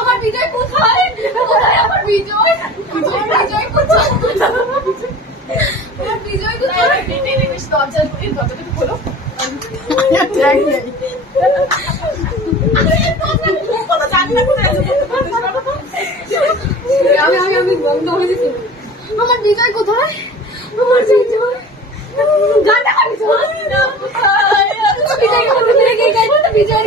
আমার বিজয় কোথায়? কোথায় আমার বিজয়? বিজয় কোথায়? বিজয় কোথায়? দরজাটা খোলো। আমি বন্ধ হয়ে গেছি। আমার বিজয় কোথায়? আমার বিজয় গানটা বিজয় বিজয়